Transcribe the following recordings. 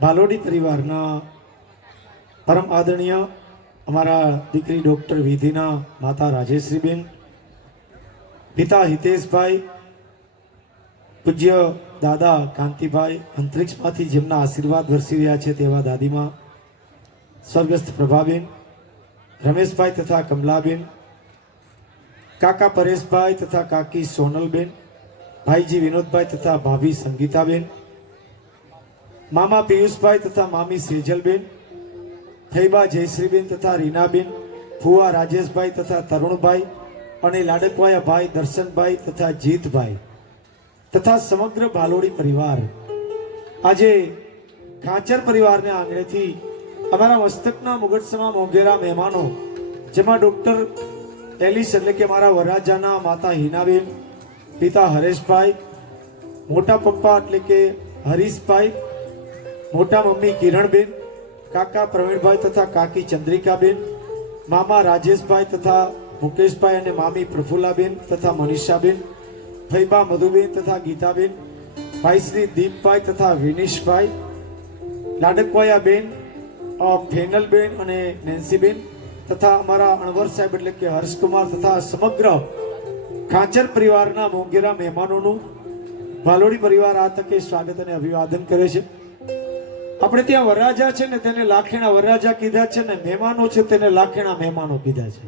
ભાલોડી પરિવારના પરમ આદરણીય અમારા દીકરી ડૉક્ટર વિધિના માતા રાજેશ્રીબેન, પિતા હિતેશભાઈ, પૂજ્ય દાદા કાંતિભાઈ, અંતરિક્ષમાંથી જેમના આશીર્વાદ વરસી રહ્યા છે તેવા દાદીમાં સ્વર્ગસ્થ પ્રભાબેન, રમેશભાઈ તથા કમલાબેન, કાકા પરેશભાઈ તથા કાકી સોનલબેન, ભાઈજી વિનોદભાઈ તથા ભાભી સંગીતાબેન, મામા પિયુષભાઈ તથા મામી સેજલબેન, ફૈબા જયશ્રીબેન તથા રીનાબેન, ફુવા રાજેશભાઈ તથા તરુણભાઈ અને લાડકવાયા ભાઈ દર્શનભાઈ તથા જીતભાઈ તથા સમગ્ર ભાલોડી પરિવાર આજે ખાંચર પરિવારને આંગણેથી અમારા મસ્તકના મુગટસમા મોંઘેરા મહેમાનો, જેમાં ડૉક્ટર એલિસ એટલે કે મારા વરરાજાના માતા હિનાબેન, પિતા હરેશભાઈ, મોટા પપ્પા એટલે કે હરીશભાઈ, મોટા મમ્મી કિરણબેન, કાકા પ્રવીણભાઈ તથા કાકી ચંદ્રિકાબેન, મામા રાજેશભાઈ તથા મુકેશભાઈ અને મામી પ્રફુલ્લાબેન તથા મનીષાબેન, ફૈબા મધુબેન તથા ગીતાબેન, ભાઈ શ્રી દીપભાઈ તથા વિનીશભાઈ, લાડકવાયા બેન, ફેનલબેન અને નેન્સીબેન તથા અમારા અણવર સાહેબ એટલે કે હર્ષકુમાર તથા સમગ્ર ખાંચર પરિવારના મોંઘેરા મહેમાનોનું ભાલોડી પરિવાર આ તકે સ્વાગત અને અભિવાદન કરે છે. આપણે ત્યાં વરરાજા છે ને તેને લાખેણા વરરાજા કીધા છે ને મહેમાનો છે તેને લાખેણા મહેમાનો કીધા છે.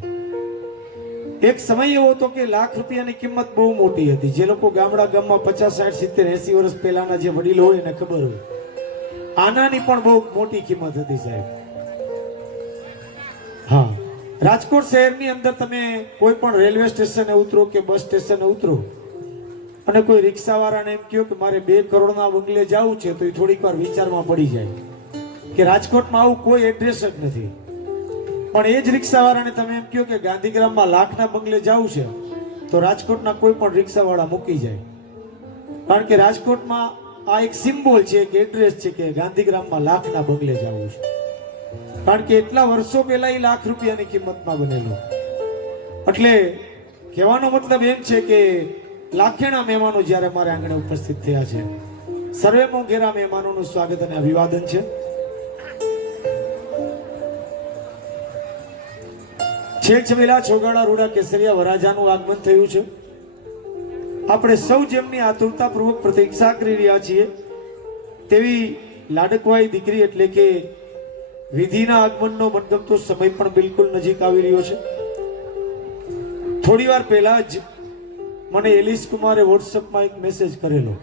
એક સમય એવો હતો કે લાખ રૂપિયાની કિંમત બહુ મોટી હતી. જે લોકો ગામડા ગામમાં 50, 60, 70, 80 વર્ષ પહેલાના જે વડીલો હોય એને ખબર હોય, આનાની પણ બહુ મોટી કિંમત હતી સાહેબ. હા, રાજકોટ શહેરની અંદર તમે કોઈ પણ રેલવે સ્ટેશને ઉતરો કે બસ સ્ટેશને ઉતરો અને કોઈ રિક્ષાવાળાને એમ કહ્યું કે મારે 2 કરોડના બંગલે જવું છે, તો એ થોડીક વાર વિચારમાં પડી જાય કે રાજકોટમાં આવું કોઈ એડ્રેસ જ નથી. પણ એ જ રિક્ષાવાળાને તમે એમ કહો કે ગાંધીગ્રામમાં લાખના બંગલે જવું છે, તો રાજકોટના કોઈ પણ રિક્ષાવાળા મૂકી જાય. કારણ કે રાજકોટમાં આ એક સિમ્બોલ છે, એક એડ્રેસ છે કે ગાંધીગ્રામમાં લાખના બંગલે જવું છે. કારણ કે એટલા વર્ષો પહેલા એ લાખ રૂપિયાની કિંમતમાં બનેલો. એટલે કહેવાનો મતલબ એમ છે કે લાખેણા મહેમાનો જ્યારે મારા આંગણે ઉપસ્થિત થયા છે, સર્વે મોંઘેરા મહેમાનોનું સ્વાગત અને અભિવાદન છે. છેક છબીલા છોગાડા રૂડા કેસરિયા વરાજાનું આગમન થયું છે. આપણે સૌ જેમની આતુરતાપૂર્વક પ્રતીક્ષા કરી રહ્યા છીએ તેવી લાડકવાઈ દીકરી એટલે કે વિધિના આગમનનો મનગમતો સમય પણ બિલકુલ નજીક આવી રહ્યો છે. થોડી વાર પહેલા જ મને એલિસ કુમારે વોટ્સએપમાં એક મેસેજ કરેલો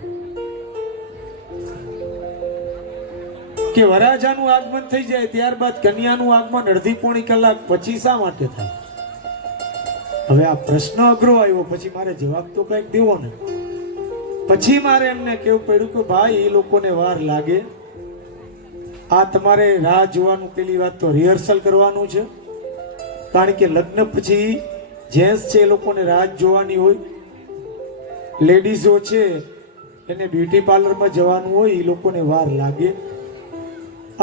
કે વરાજાનું આગમન થઈ જાય ત્યારબાદ કન્યાનું આગમન અડધી પોણી કલાક પછી શા માટે થાય? હવે આ પ્રશ્ન અઘરો આવ્યો, પછી મારે જવાબ તો કંઈક દેવો ને. પછી મારે એમને કેવું પડ્યું કે ભાઈ એ લોકોને વાર લાગે, આ તમારે રાહ જોવાનું. પેલી વાત તો રિહર્સલ કરવાનું છે, કારણ કે લગ્ન પછી જેન્ટ્સ છે એ લોકોને રાહ જોવાની હોય, લેડીઝો છે એને બ્યુટી પાર્લરમાં જવાનું હોય, એ લોકોને વાર લાગે.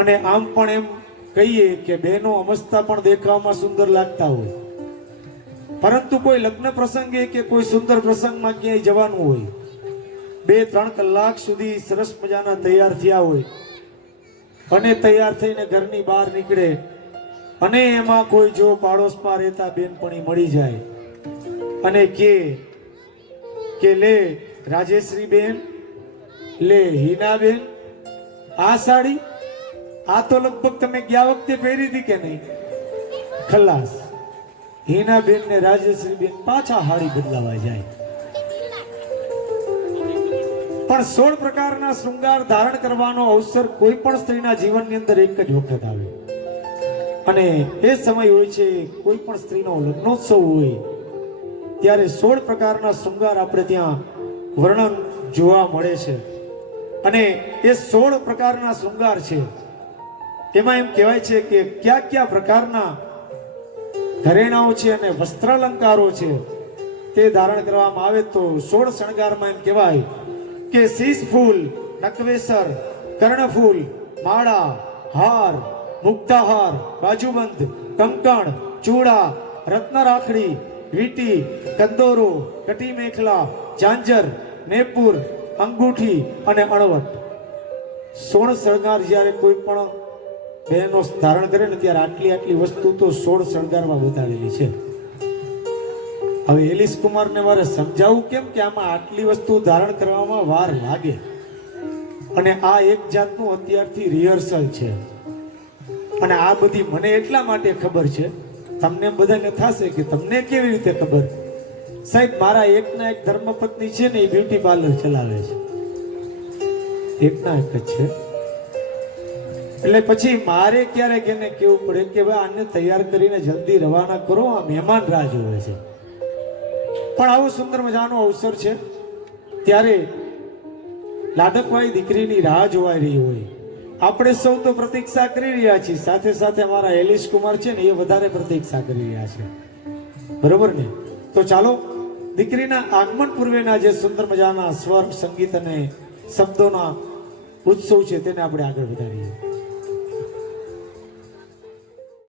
અને આમ પણ એમ કહીએ કે બહેનો અમસ્તા પણ દેખાવમાં સુંદર લાગતા હોય, પરંતુ કોઈ લગ્ન પ્રસંગે કે કોઈ સુંદર પ્રસંગમાં ક્યાંય જવાનું હોય, 2-3 કલાક સુધી સરસ મજાના તૈયાર થયા હોય અને તૈયાર થઈને ઘરની બહાર નીકળે અને એમાં કોઈ જો પાડોશમાં રહેતા બેનપણી મળી જાય અને કે લે રાજેશ્રી બેન, લે હિના બેન, આ સાડી આ તો લગભગ તમે ગયા વખતે પહેરી હતી કે નહીં? ખલાસ. હિના બેન ને રાજેશ્રી બેન પાછા હાડી બદલાવા જાય. પણ 16 પ્રકારના શૃંગાર ધારણ કરવાનો અવસર કોઈ પણ સ્ત્રીના જીવનની અંદર એક જ વખત આવે અને એ સમય હોય છે કોઈ પણ સ્ત્રીનો લગ્નોત્સવ હોય ત્યારે 16 પ્રકારના શૃંગાર આપણે ત્યાં વર્ણન જોવા મળે છે. અને એ 16 પ્રકારના શૃંગાર છે એમાં એમ કહેવાય છે કે કયા કયા પ્રકારના ઘરેણાઓ છે અને વસ્ત્રાલંકારો છે તે ધારણ કરવામાં આવે તો 16 શણગારમાં એમ કહેવાય કે શીશ ફૂલ, નકવેસર, કર્ણફૂલ, માળા, હાર, મુક્તાહાર, બાજુબંધ, કંકણ, ચૂડા, રત્ન રાખડી, વીટી, કંદોરો, કટી મેખલા, ઝાંઝર, નેપુર, અંગૂઠી અને અણવટ. સોળ શણગાર જ્યારે કોઈ પણ બહેનો ધારણ કરે ને ત્યારે આટલી આટલી વસ્તુ તો 16 શણગારમાં બતાડેલી છે. હવે એલિસ કુમારને મારે સમજાવવું કેમ કે આમાં આટલી વસ્તુ ધારણ કરવામાં વાર લાગે, અને આ એક જાતનું અત્યારથી રિહર્સલ છે. અને આ બધી મને એટલા માટે ખબર છે, તમને બધાને થશે કે તમને કેવી રીતે ખબર? સાહેબ, મારા એકના એક ધર્મપત્ની છે ને, એ બ્યુટી પાર્લર ચલાવે છે, એકના એક જ છે. એટલે પછી મારે ક્યારેક એને કેવું પડે કે ભાઈ આને તૈયાર કરીને જલ્દી રવાના કરો, આ મહેમાન રાહ જોવે છે. પણ આવો સુંદર મજાનો અવસર છે ત્યારે લાડકવાઈ દીકરીની રાહ જોવાઈ રહી હોય, આપણે સૌ તો પ્રતીક્ષા કરી રહ્યા છીએ, સાથે સાથે અમારા એલિસ કુમાર છે ને એ વધારે પ્રતીક્ષા કરી રહ્યા છે, બરોબર ને? તો ચાલો દીકરીના આગમન પૂર્વેના જે સુંદર મજાના સ્વર, સંગીત અને શબ્દોના ઉત્સવ છે તેને આપણે આગળ વધારીએ.